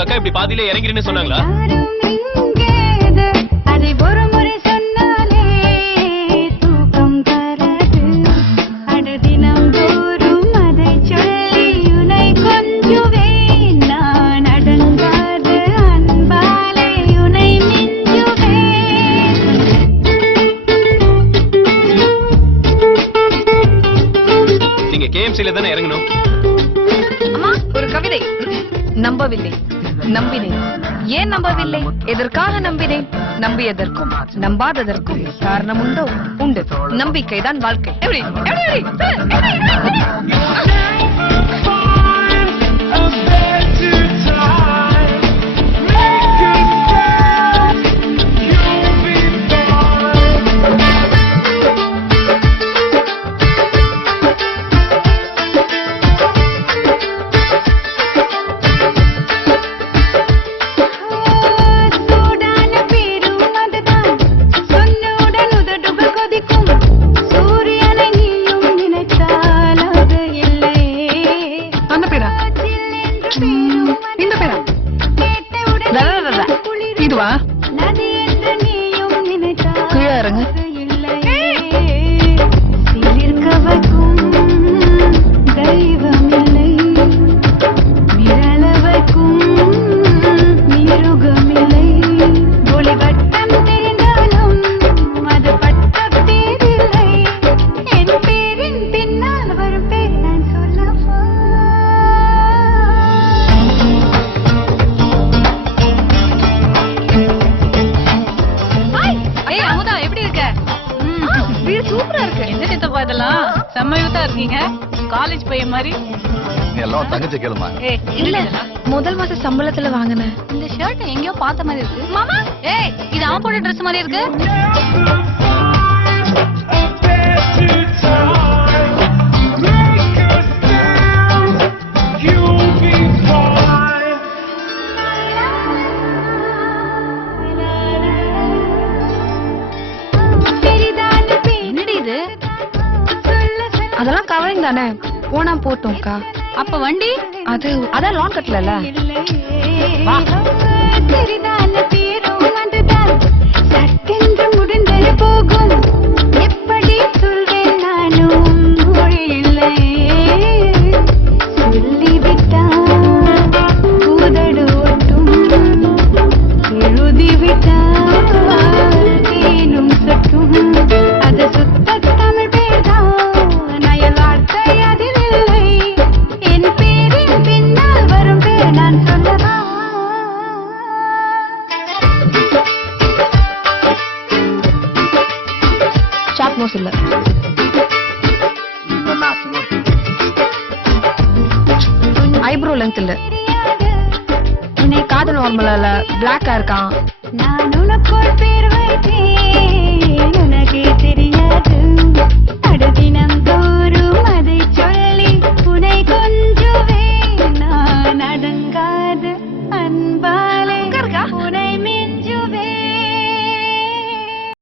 உங்க அக்கா இப்படி பாதியிலே இறங்கிருன்னு சொன்னாங்களா? KMCல தானே இறங்கணும். அம்மா ஒரு கவிதை. நம்பவில்லை, நம்பினேன். ஏன் நம்பவில்லை? எதற்காக நம்பினேன்? நம்பியதற்கும் நம்பாததற்கும் காரணம் உண்டோ? உண்டு. நம்பிக்கைதான் வாழ்க்கை. எப்படி இதுவா? கீழே இறங்க. சூப்பரா இருக்கு. எந்த சித்தப்பா இதெல்லாம்? செம்மையா இருக்கீங்க. காலேஜ் பையன் மாதிரி. நீ எல்லாம் தங்கச்சி கேளுமா? இல்ல முதல் மாச சம்பளத்துல வாங்குனேன். இந்த ஷர்ட் எங்கயோ பார்த்த மாதிரி இருக்கு. மாமா ஏய் இது அவன் போட்ட Dress மாதிரி இருக்கு. அதெல்லாம் கவரிங் தானே, போனா போட்டோம்க்கா. அப்ப வண்டி அதான் லோன் கட்டல. போகும் எப்படி சொல்வேன் நானும் மொழி இல்லை. சொல்லிவிட்டான் கூதடு ஒட்டும் எழுதிவிட்டான் ஏனும் சட்டும் அது சுத்த தமிழ் பேர்தான். இல்ல ஐப்ரோ லென்த் இல்ல. காது நார்மலா இல்ல, பிளாக்கா இருக்கான்.